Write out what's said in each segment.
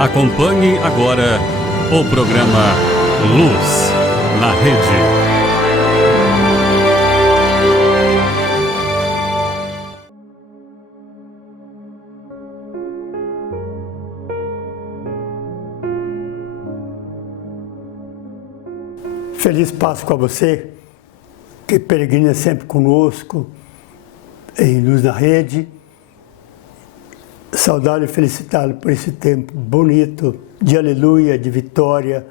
Acompanhe agora o programa Luz na Rede. Feliz Páscoa a você, que peregrina sempre conosco em Luz na Rede. Saudá-lo e felicitá-lo por esse tempo bonito de aleluia, de vitória,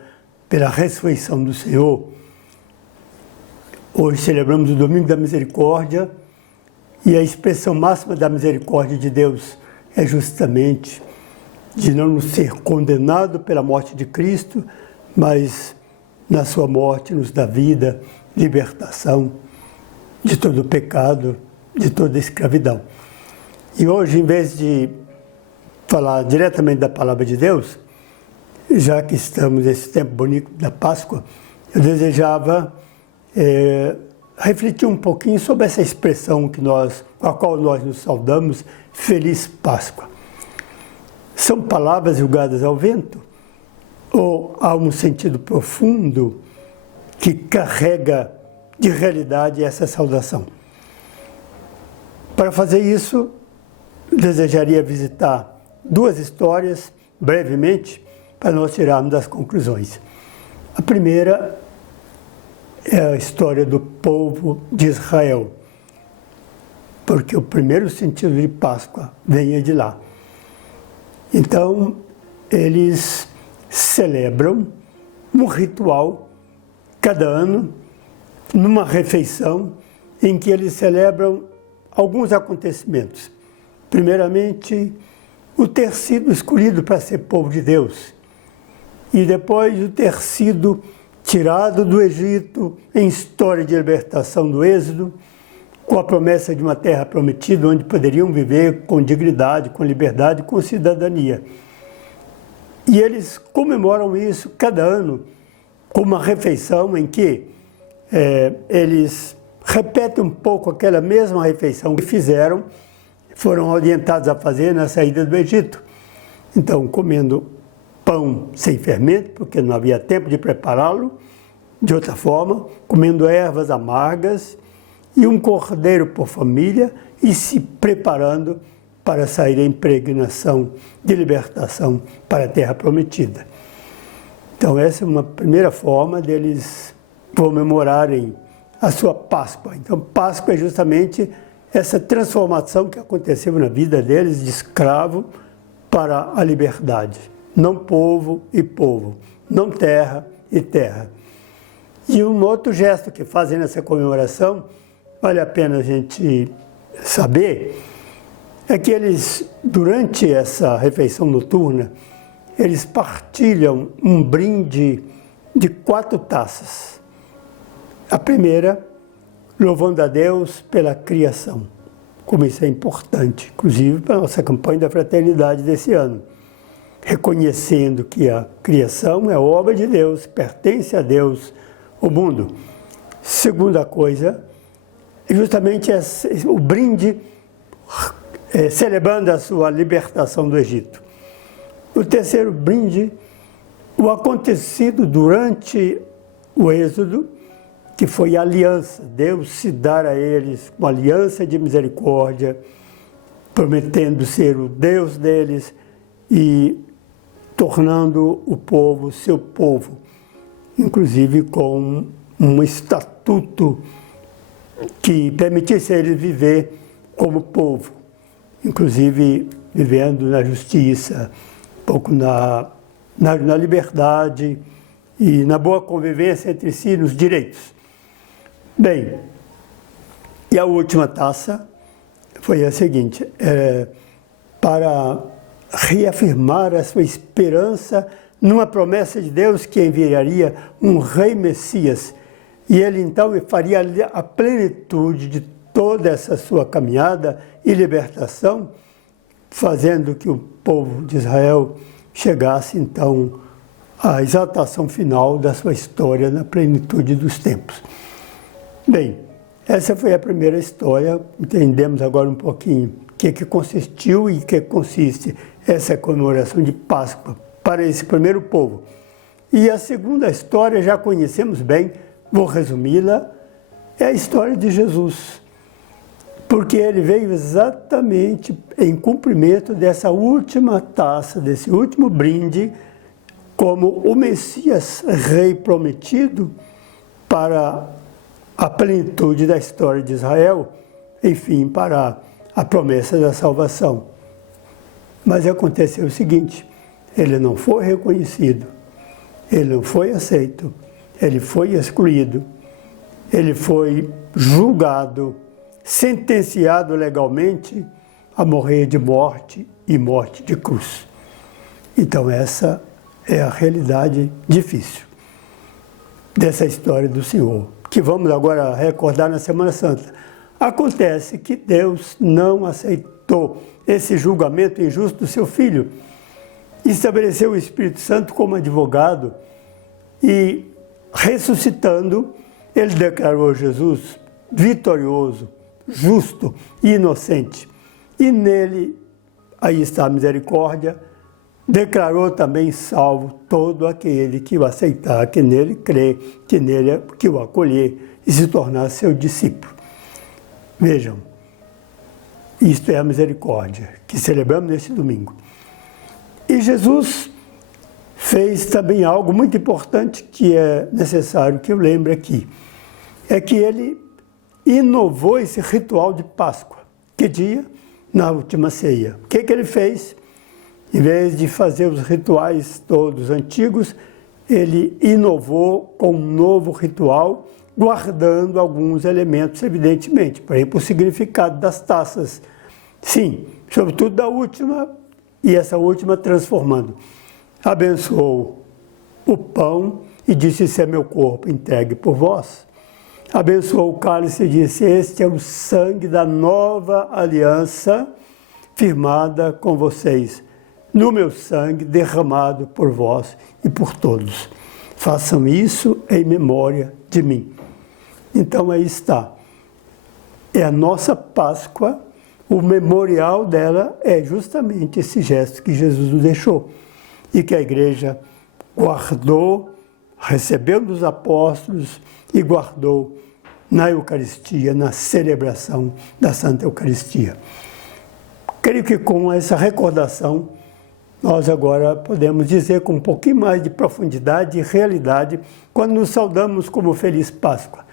pela ressurreição do Senhor. Hoje celebramos o Domingo da Misericórdia e a expressão máxima da misericórdia de Deus é justamente de não nos ser condenado pela morte de Cristo, mas na sua morte nos dá vida, libertação de todo o pecado, de toda a escravidão. E hoje, em vez de falar diretamente da palavra de Deus, já que estamos nesse tempo bonito da Páscoa, eu desejava refletir um pouquinho sobre essa expressão com a qual nós nos saudamos, Feliz Páscoa. São palavras jogadas ao vento? Ou há um sentido profundo que carrega de realidade essa saudação? Para fazer isso, desejaria visitar duas histórias, brevemente, para nós tirarmos das conclusões. A primeira é a história do povo de Israel, porque o primeiro sentido de Páscoa vem de lá. Então, eles celebram um ritual cada ano, numa refeição, em que eles celebram alguns acontecimentos. Primeiramente, o ter sido escolhido para ser povo de Deus, e depois o ter sido tirado do Egito em história de libertação do Êxodo, com a promessa de uma terra prometida onde poderiam viver com dignidade, com liberdade, com cidadania. E eles comemoram isso cada ano com uma refeição em que eles repetem um pouco aquela mesma refeição que fizeram, foram orientados a fazer na saída do Egito. Então, comendo pão sem fermento, porque não havia tempo de prepará-lo de outra forma, comendo ervas amargas e um cordeiro por família e se preparando para sair em peregrinação de libertação para a terra prometida. Então essa é uma primeira forma deles comemorarem a sua Páscoa. Então Páscoa é justamente essa transformação que aconteceu na vida deles de escravo para a liberdade. Não povo e povo, não terra e terra. E um outro gesto que fazem nessa comemoração, vale a pena a gente saber, é que eles, durante essa refeição noturna, eles partilham um brinde de 4 taças. A primeira, louvando a Deus pela criação, como isso é importante, inclusive para a nossa campanha da fraternidade desse ano, reconhecendo que a criação é obra de Deus, pertence a Deus, o mundo. Segunda coisa, justamente o brinde celebrando a sua libertação do Egito. O terceiro brinde, o acontecido durante o Êxodo, que foi a aliança, Deus se dar a eles uma aliança de misericórdia, prometendo ser o Deus deles e tornando o povo seu povo, inclusive com um estatuto que permitisse a eles viver como povo, inclusive vivendo na justiça, um pouco na liberdade e na boa convivência entre si, nos direitos. Bem, e a última taça foi a seguinte, para reafirmar a sua esperança numa promessa de Deus que enviaria um rei Messias, e ele então faria a plenitude de toda essa sua caminhada e libertação, fazendo que o povo de Israel chegasse então à exaltação final da sua história na plenitude dos tempos. Bem, essa foi a primeira história, entendemos agora um pouquinho o que consistiu e que consiste essa comemoração de Páscoa para esse primeiro povo. E a segunda história já conhecemos bem, vou resumi-la, é a história de Jesus. Porque ele veio exatamente em cumprimento dessa última taça, desse último brinde, como o Messias Rei prometido para a plenitude da história de Israel, enfim, para a promessa da salvação. Mas aconteceu o seguinte, ele não foi reconhecido, ele não foi aceito, ele foi excluído, ele foi julgado, sentenciado legalmente a morrer de morte e morte de cruz. Então essa é a realidade difícil dessa história do Senhor, que vamos agora recordar na Semana Santa. Acontece que Deus não aceitou esse julgamento injusto do seu Filho, estabeleceu o Espírito Santo como advogado e, ressuscitando, ele declarou Jesus vitorioso, justo e inocente. E nele, aí está a misericórdia, declarou também salvo todo aquele que o aceitar, que nele crê, que o acolher e se tornar seu discípulo. Vejam, isto é a misericórdia que celebramos neste domingo. E Jesus fez também algo muito importante que é necessário que eu lembre aqui. É que ele inovou esse ritual de Páscoa. Que dia? Na última ceia. O que ele fez? Em vez de fazer os rituais todos antigos, ele inovou com um novo ritual, guardando alguns elementos, evidentemente. Por exemplo, o significado das taças. Sim, sobretudo da última, e essa última transformando. Abençoou o pão e disse, esse é meu corpo entregue por vós. Abençoou o cálice e disse, este é o sangue da nova aliança firmada com vocês, no meu sangue derramado por vós e por todos. Façam isso em memória de mim. Então aí está. É a nossa Páscoa, o memorial dela é justamente esse gesto que Jesus nos deixou e que a igreja guardou, recebeu dos apóstolos e guardou na Eucaristia, na celebração da Santa Eucaristia. Creio que com essa recordação, nós agora podemos dizer com um pouquinho mais de profundidade e realidade, quando nos saudamos como Feliz Páscoa,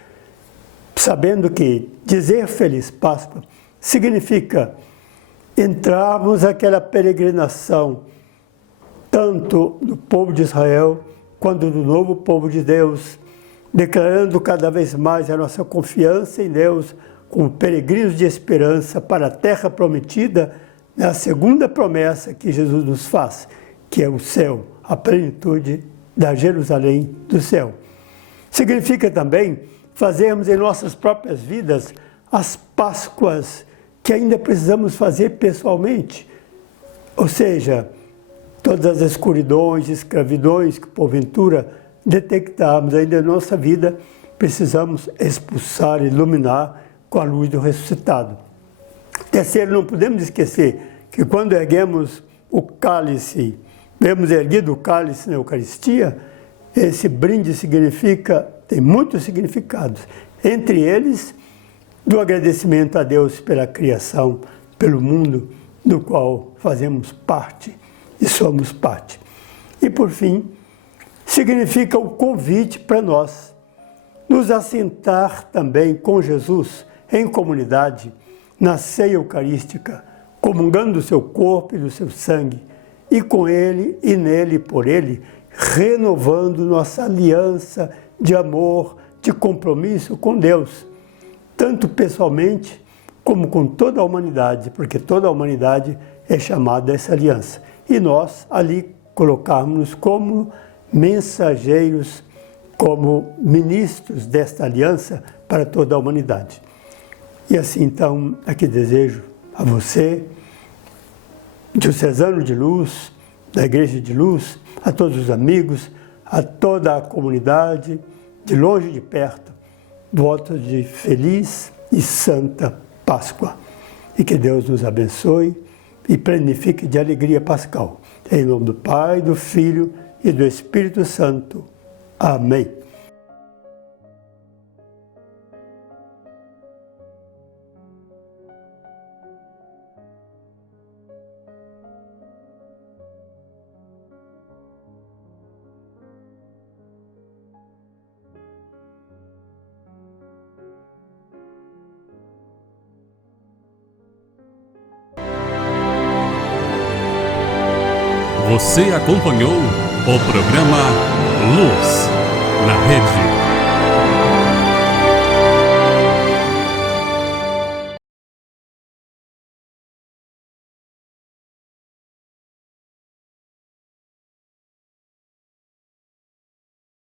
sabendo que dizer Feliz Páscoa significa entrarmos naquela peregrinação, tanto do povo de Israel, quanto do novo povo de Deus, declarando cada vez mais a nossa confiança em Deus, como peregrinos de esperança para a terra prometida, a segunda promessa que Jesus nos faz, que é o céu, a plenitude da Jerusalém do céu. Significa também fazermos em nossas próprias vidas as Páscoas que ainda precisamos fazer pessoalmente, ou seja, todas as escuridões, escravidões que porventura detectarmos ainda na nossa vida, precisamos expulsar, iluminar com a luz do ressuscitado. Terceiro, não podemos esquecer que quando erguemos o cálice, vemos erguido o cálice na Eucaristia, esse brinde tem muitos significados, entre eles do agradecimento a Deus pela criação, pelo mundo do qual fazemos parte e somos parte. E por fim, significa o convite para nós nos assentar também com Jesus em comunidade, na ceia eucarística, comungando do seu corpo e do seu sangue, e com ele, e nele, e por ele, renovando nossa aliança de amor, de compromisso com Deus, tanto pessoalmente como com toda a humanidade, porque toda a humanidade é chamada a essa aliança. E nós ali colocarmos como mensageiros, como ministros desta aliança para toda a humanidade. E assim, então, aqui desejo a você, diocesano de Luz, da Igreja de Luz, a todos os amigos, a toda a comunidade, de longe e de perto, votos de feliz e santa Páscoa. E que Deus nos abençoe e plenifique de alegria pascal. Em nome do Pai, do Filho e do Espírito Santo. Amém. Você acompanhou o programa Luz na Rede.